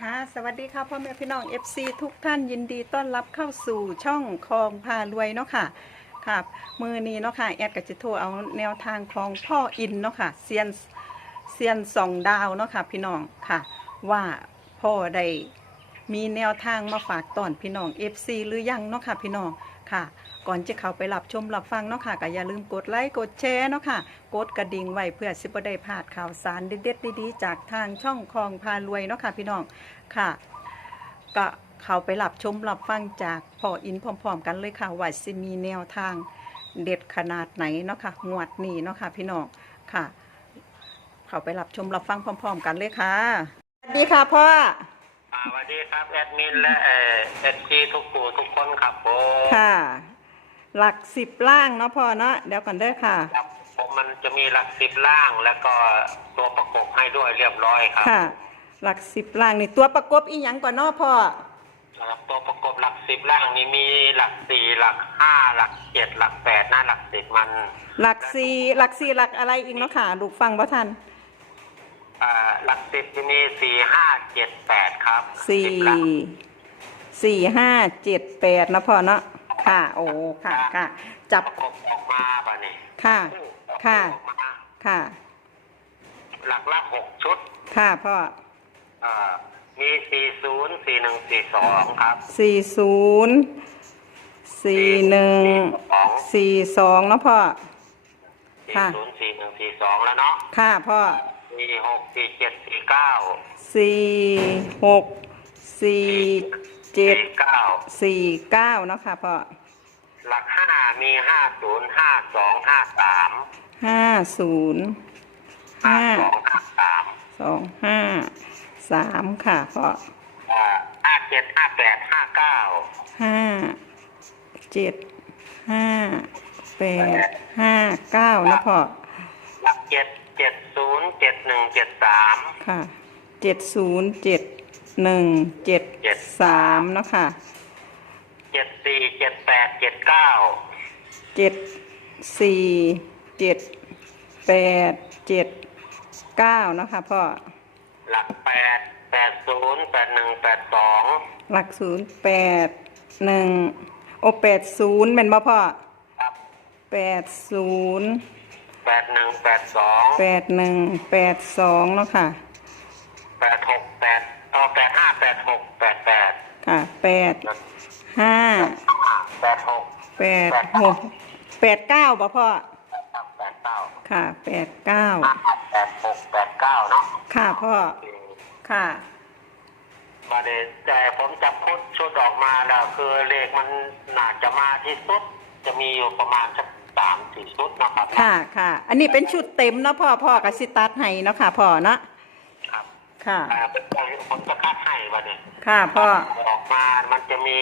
ค่ะ สวัสดีค่ะพ่อแม่พี่น้อง FC ทุกท่านยินดีต้อนรับเข้าสู่ช่องคลองพารวยเนาะค่ะครับมือนี้เนาะค่ะแอดกับจิโทรเอาแนวทางของพ่ออินเนาะค่ะเซียนเซียนสองดาวเนาะค่ะพี่น้องค่ะ ว่าพ่อได้มีแนวทางมาฝากตอนพี่น้อง FC หรือยังเนาะค่ะพี่น้องค่ะ ก่อนจะเข้าไปรับชมรับฟังเนาะค่ะก็อย่าลืมกดไลค์กดแชร์เนาะค่ะ กดกระดิ่งไว้เพื่อสิบได้พลาดข่าวสารเด็ดๆดีๆจากทางช่องคลองพารวยเนาะค่ะพี่น้องค่ะ ก็เข้าไปรับชมรับฟังจากพ่ออินพร้อม ๆ กันเลยค่ะว่าสิมีแนวทางเด็ดขนาดไหนเนาะค่ะงวดนี้เนาะค่ะพี่น้องค่ะ เข้าไปรับชมรับฟังพร้อม ๆ กันเลยค่ะสวัสดีค่ะพ่ออ่าสวัสดีครับแอดมินและเอ่อเอดซีทุกผู้ทุกคนครับผม ค่ะ หลักสิบล่างเนาะพ่อเนาะเดี๋ยวก่อนเด้อค่ะ ครับผมมันจะมีหลักสิบล่างแล้วก็ตัวประกบให้ด้วยเรียบร้อยครับค่ะ หลักสิบล่างนี่ตัวประกบอีหยังก่อนเนาะพ่อครับตัวประกบหลักสิบล่างนี่มีหลักสี่หลักห้าหลักเจ็ดหลักแปดหน้าหลักสิบมันหลักสี่หลักสี่หลักอะไรอีกเนาะค่ะลูกฟังบ่ทัน อ่าหลักสิบจะมีสี่ห้าเจ็ดแปดครับสี่10หลักสี่ห้าเจ็ดแปดนะพ่อเนาะ ค่ะ โอ้ ค่ะ ค่ะ จับประกบออกมาป่ะนี่ค่ะ ค่ะออกมาค่ะ หลักละหกชุด ค่ะพ่ออ่ามีสี่ศูนย์สี่หนึ่งสี่สองครับ สี่ศูนย์สี่หนึ่งสี่สองเนาะพ่อสี่ค่ะศูนย์สี่หนึ่งสี่สองแล้วเนาะค่ะพ่อสี่หกสี่เจ็ดสี่เก้าสี่หกสี่เจ็ดสี่เก้าสี่เก้าเนาะค่ะพ่อ หลักห้ามีห้าศูนย์ห้าสองห้าสามห้าศูนย์ห้าห้าสองห้าสามสองห้าสามค่ะพ่ออ่าห้าเจ็ดห้าแปดห้าเก้าห้าเจ็ดห้าแปดห้าเก้านะพ่อหลักเจ็ดเจ็ดศูนย์เจ็ดหนึ่งเจ็ดสามค่ะเจ็ดศูนย์เจ็ดหนึ่งเจ็ดสามเนาะค่ะ เจ็ดสี่เจ็ดแปดเจ็ดเก้าเจ็ดสี่เจ็ดแปดเจ็ดเก้าเนาะค่ะพ่อหลักแปดแปดศูนย์แปดหนึ่งแปดสองหลักศูนย์แปดหนึ่งโอแปดศูนย์เป็นบ่พ่อครับแปดศูนย์แปดหนึ่งแปดสองแปดหนึ่งแปดสองเนาะค่ะแปดหกแปดต่อแปดห้าแปดหกแปดแปดค่ะแปด ห้าแปดหกแปดหกแปดเก้าบ่พ่อแปดเก้าค่ะแปดเก้าแปดหกแปดเก้าเนาะค่ะพ่อค่ะ มาเดนแต่ผมจับพุทชุดออกมาแล้วคือเลขมันน่าจะมาที่สุด จะมีอยู่ประมาณสักสามสี่ชุดนะครับค่ะค่ะ อันนี้เป็นชุดเต็มเนาะพ่อพ่อกับสิตัดให้เนาะค่ะพ่อเนาะครับค่ะอ่าเป็นการผมจะคัดให้มาเนี่ยค่ะพ่อออก มามันจะมี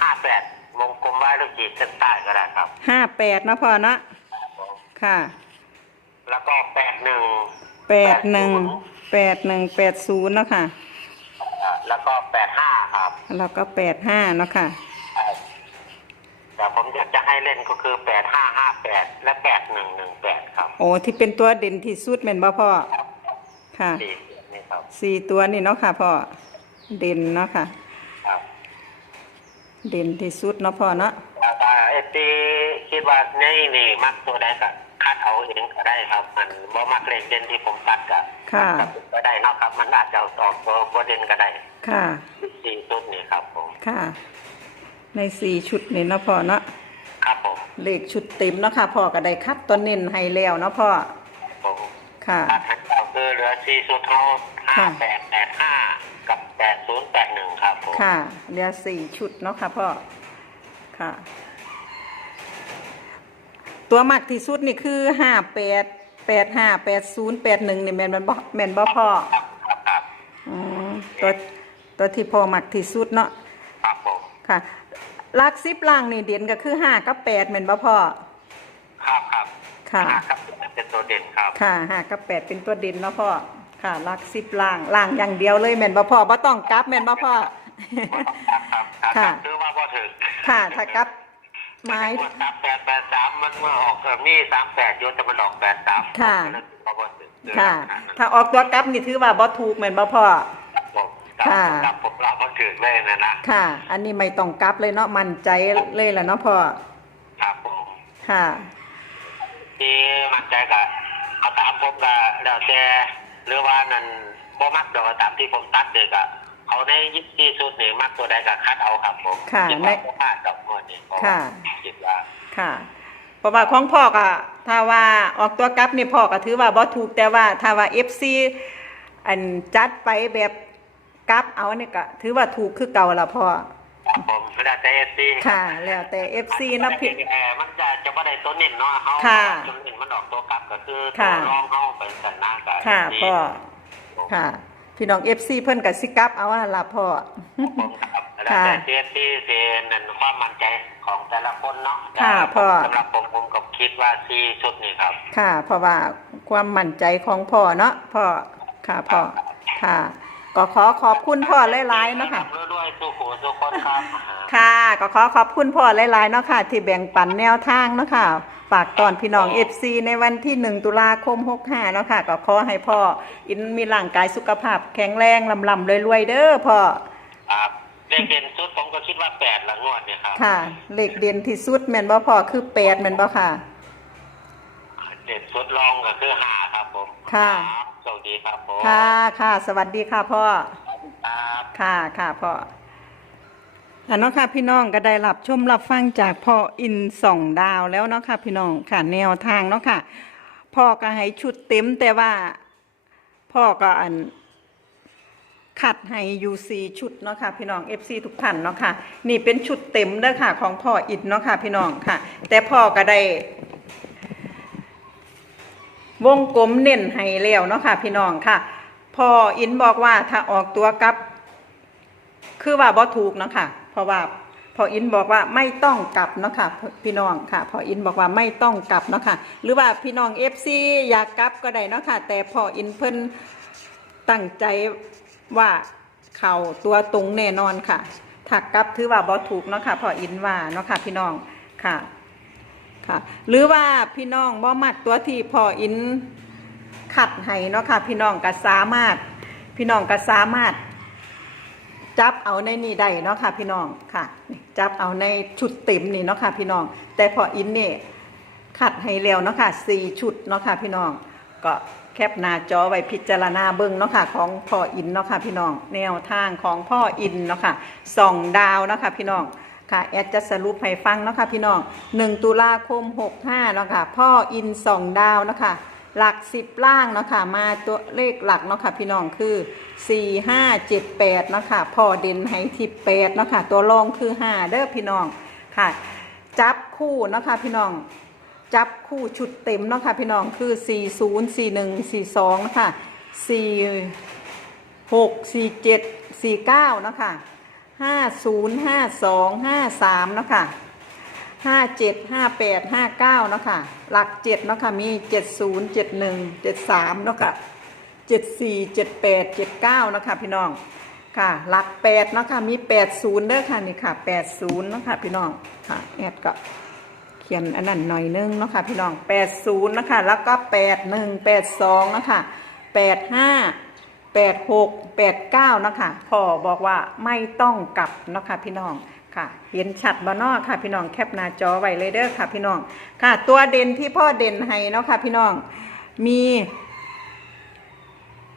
ห้าแปดวงกลมไว้แล้วขีดเส้นใต้ก็ได้ครับ ห้าแปดเนาะพ่อเนาะค่ะแล้วก็แปดหนึ่งแปดหนึ่งแปดหนึ่งแปดศูนย์เนาะค่ะ แล้วก็แปดห้าครับแล้วก็แปดห้าเนาะค่ะแต่ผมอยากจะให้เล่นก็คือแปดห้าห้าแปดและแปดหนึ่งหนึ่งแปดครับ โอ้ที่เป็นตัวเด่นที่สุดแม่นบ่พ่อค่ะสี่นี่ครับสี่ตัวนี่เนาะค่ะพ่อเด่นเนาะค่ะครับ เด่นที่สุดเนาะพ่อเนาะแต่เอฟซีคิดว่าในนี่มักตัวใดก็คัดเอาเองก็ได้ครับ มันบ่มักเลขเด่นที่ผมตัดก็ค่ะก็ได้เนาะครับ มันอาจจะเอาออกตัวบ่เด่นก็ได้ ค่ะสี่ชุดนี่ครับผมค่ะ ในสี่ชุดนี่เนาะพ่อเนาะครับผมเลขชุดเต็มเนาะค่ะพ่อก็ได้คัดตัวเน้นให้แล้วเนาะพ่อผมค่ะตัดให้เราคือเหลือสี่ชุดเท่าห้าค่ะแปดแปดห้ากับแปดศูนย์แปดหนึ่ง ครับผมค่ะเหลือสี่ชุดเนาะค่ะพ่อค่ะ ตัวมากที่สุดนี่คือห้าแปดแปดห้าแปดศูนย์แปดหนึ่งนี่แม่นบ่แม่นบ่พ่อครับครับครับอ๋อตัวตัวที่พ่อมักที่สุดเนาะครับผมค่ะลักซิปล่างนี่เด่นก็คือห้ากับแปดแม่นบ่พ่อครับครับค่ะห้าครับเป็นตัวเด่นครับค่ะห้ากับแปดเป็นตัวเด่นเนาะพ่อค่ะลักซิปล่างล่างอย่างเดียวเลยแม่นบ่พ่อบ่ต้องกลับแม่นบ่พ่อ ครับครับครับค่ะคือว่าพอถึงค่ะถ้ากลับไม้สามแปดแปดสามมันเมื่อออกเออมีสามแปดโยนแต่มันออกแปดสามค่ะพอพอถึงค่ะ ถ้าออกตัวกลับนี่ถือว่าบ่ถูกแม่นบ่พ่อครับผมค่ะกับผมเราก็ถือเลยนะนะค่ะ อันนี้ไม่ต้องกลับเลยเนาะมั่นใจเลยแหละเนาะพ่อครับผมค่ะที่มั่นใจกับเอาตามผมก็แล้วแต่หรือว่านั่นบ่มักเดี๋ยวก็ตามที่ผมตัดเด็กอะ เขาในยิปซีสุดนี่มักตัวใดก็คัดเอาครับผมค่ะคิดในว่าบ่พลาดกับงวดนี้เพราะค่ะ คิดว่าค่ะเพราะว่าของพ่อก็ถ้าว่าออกตัวกลับนี่พ่อก็ถือว่าบ่ถูกแต่ว่าถ้าว่า FC อันจัดไปแบบกลับเอาเนี่ยก็ถือว่าถูกคือเก่าละพ่อ ครับผมแล้วแต่เอซีค่ะแล้วแต่ FC นะพี่ เออมันจะจะบ่ได้ตัวเน้นเนาะเขาค่ะจนเน้นมันออกตัวกลับก็คือค่ะตัวรองเขาเป็นสันนากับ ค่ะที่พ่อ ค่ะ พี่น้อง FC เพิ่นก็สิกลับเอาหั่นล่ะพ่อ ผมครับแล้วค่ะแต่เอซีเซนั่นความมั่นใจของแต่ละคนเนาะค่ะพ่อ สำหรับผมผมก็คิดว่าซีชุดนี่ครับ ค่ะ เพราะว่าความมั่นใจของพ่อเนาะพ่อค่ะพ่อค่ะ ก็ขอขอบคุณพ่อหลายๆเนาะค่ะ ด้วยๆสู้หูสู้คนครับ ค่ะก็ขอขอบคุณพ่อหลายๆเนาะค่ะ ที่แบ่งปันแนวทางเนาะค่ะ ฝากตอนพี่น้อง FC ในวันที่1ตุลาคม65เนาะค่ะ ก็ขอให้พ่ออินมีร่างกายสุขภาพแข็งแรงลำลำรวยๆเด้อพ่อครับเลขเด่นสุดผมก็คิดว่าแปดละงวดเนี่ยครับค่ะ เลขเด่นที่สุดแม่นบ่พ่อคือ8แม่นบ่ค่ะ เด่นสุดรองก็คือหาครับผมค่ะรับสวัสดีครับผมค่ะค่ะ สวัสดีค่ะพ่อครับค่ะค่ะพ่อ อันเนาะค่ะพี่น้องก็ได้รับชมรับฟังจากพ่ออินสองดาวแล้วเนาะค่ะพี่น้องค่ะแนวทางเนาะค่ะพ่อก็ให้ชุดเต็มแต่ว่าพ่อก็อันขัดให้ยูซีชุดเนาะค่ะพี่น้อง FC ทุกท่านเนาะค่ะนี่เป็นชุดเต็มเด้อค่ะของพ่ออินเนาะค่ะพี่น้องค่ะ แต่พ่อก็ได้วงกลมเน้นให้แล้วเนาะค่ะพี่น้องค่ะพ่ออินบอกว่าถ้าออกตัวกับ คือว่าบ่ถูกเนาะค่ะ ราะว่าพออินบอกว่าไม่ต้องกลับเนาะค่ะพี่น้องค่ะพออินบอกว่าไม่ต้องกลับเนาะค่ะหรือว่าพี่น้องเอฟซีอยากกลับก็ได้เนาะค่ะแต่พออินเพิ่นตั้งใจว่าเข่าตัวตรงแน่นอนค่ะถ้ากลับถือว่าบ่ถูกเนาะค่ะพออินว่าเนาะค่ะพี่น้องค่ะค่ะ หรือว่าพี่น้องบ่มักตัวที่พออินขัดให้เนาะค่ะพี่น้องก็สามารถ พี่น้องก็สามารถ จับเอาในนี่ได้เนาะค่ะพี่น้องค่ะ จับเอาในชุดเต็มนี่เนาะค่ะพี่น้อง แต่พออินเนี่ยขัดให้แล้วเนาะค่ะสี่ชุดเนาะค่ะพี่น้อง ก็แคปหน้าจอไว้พิจารณาเบิ้งเนาะค่ะของพ่ออินเนาะค่ะพี่น้อง แนวทางของพ่ออินเนาะค่ะสองดาวเนาะค่ะพี่น้องค่ะแอดจะสรุปให้ฟังเนาะค่ะพี่น้อง 1 ตุลาคม 65เนาะค่ะพ่ออินสองดาวเนาะค่ะ หลักสิบล่างเนาะค่ะมาตัวเลขหลักเนาะค่ะพี่น้องคือ4 5 7 8เจ็ดแปดเนาะค่ะพอเด่นให้ที่8เนาะค่ะตัวรองคือ5เด้อพี่น้องค่ะ จับคู่เนาะค่ะพี่น้อง จับคู่ชุดเต็มเนาะค่ะพี่น้องคือ4 0 4 1 4 2นะคะ4 6 4 7 4 9เจ็ดสี่เก้าะค่ะ5 0 5 2 5 3เนาะค่ะ ห้าเจ็ดห้าแปดห้าเก้าเนาะค่ะ หลักเจ็ดเนาะค่ะ มีเจ็ดศูนย์เจ็ดหนึ่งเจ็ดสามเนาะค่ะเจ็ดสี่เจ็ดแปดเจ็ดเก้าเนาะค่ะพี่น้องค่ะ หลักแปดเนาะค่ะ มีแปดศูนย์เด้อค่ะนี่ค่ะแปดศูนย์เนาะค่ะพี่น้องค่ะแอดก็เขียนอันนั้นหน่อยนึงเนาะค่ะพี่น้องแปดศูนย์นะคะแล้วก็แปดหนึ่งแปดสองเนาะค่ะแปดห้าแปดหกแปดเก้านะคะพ่อบอกว่าไม่ต้องกลับเนาะค่ะพี่น้อง ค่ะ เห็นชัดบ่เนอค่ะ พี่น้องแคปหน้าจอไว้เลยเด้อค่ะ พี่น้องค่ะ ตัวเด่นที่พ่อเด่นให้เนาะค่ะ พี่น้องมี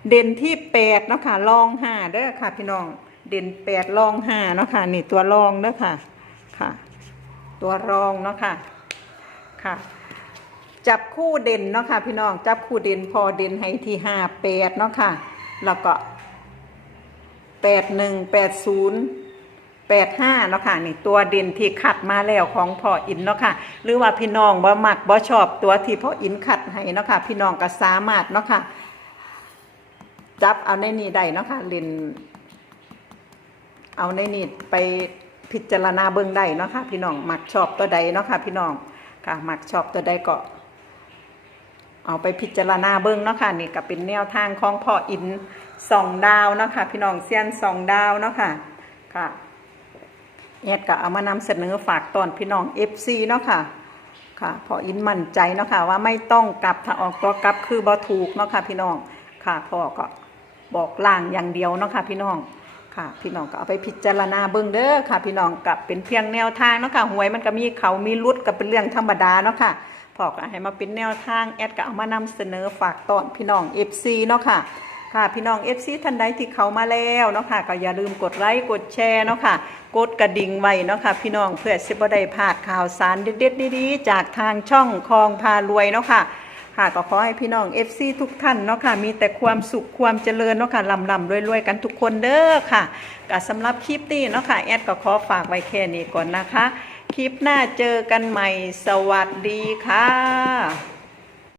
เด่นที่แปดเนาะค่ะรองห้าเด้อค่ะ พี่น้อง เด่นแปดรองห้าเนาะค่ะ นี่ตัวรองเด้อค่ะค่ะ ตัวรองเนาะค่ะค่ะ จับคู่เด่นเนาะค่ะ พี่น้องจับคู่เด่นพอเด่นให้ที่ห้าแปดเนาะค่ะ แล้วก็แปดหนึ่งแปดศูนย์ แปดห้าเนาะค่ะนี่ตัวเด่นที่ขัดมาแล้วของพ่ออินเนาะค่ะหรือว่าพี่น้องบ่มักบ่ชอบตัวที่พ่ออินขัดให้เนาะค่ะพี่น้องก็สามารถเนาะค่ะจับเอาในนี้ได้เนาะค่ะเล่นเอาในนี้ไปพิจารณาเบิ่งได้เนาะค่ะพี่น้องมักชอบตัวใดเนาะค่ะพี่น้องค่ะมักชอบตัวใดก็เอาไปพิจารณาเบิ้งเนาะค่ะนี่ก็เป็นแนวทางของพ่ออินสองดาวเนาะค่ะพี่น้องเซียนสองดาวเนาะค่ะค่ะ แอดก็เอามานำเสนอฝากตอนพี่น้อง FC เนาะค่ะค่ะ พออินมั่นใจเนาะค่ะว่าไม่ต้องกลับถ้าออกตัวกลับคือบ่ถูกเนาะค่ะพี่น้องค่ะพ่อก็บอกล่างอย่างเดียวเนาะค่ะพี่น้องค่ะ พี่น้องก็เอาไปพิจารณาเบิ่งเด้อค่ะ พี่น้องกับเป็นเพียงแนวทางเนาะค่ะหวยมันก็มีเขามีรุดก็เป็นเรื่องธรรมดาเนาะค่ะพอก็ให้มาเป็นแนวทางแอดก็เอามานำเสนอฝากตอนพี่น้อง FC เนาะค่ะ ค่ะพี่น้อง FC ท่านใดที่เขามาแล้วเนาะค่ะก็อย่าลืมกดไลค์กดแชร์เนาะค่ะกดกระดิ่งไว้เนาะค่ะพี่น้องเพื่อสิบได้พลาดข่าวสารเด็ดๆดีๆจากทางช่องคลองพารวยเนาะค่ะค่ะก็ขอให้พี่น้อง FC ทุกท่านเนาะค่ะมีแต่ความสุขความเจริญเนาะค่ะลำลำรวยๆกันทุกคนเด้อค่ะก็สำหรับคลิปนี้เนาะค่ะแอดก็ขอฝากไว้แค่นี้ก่อนนะคะ คลิปหน้าเจอกันใหม่สวัสดีค่ะ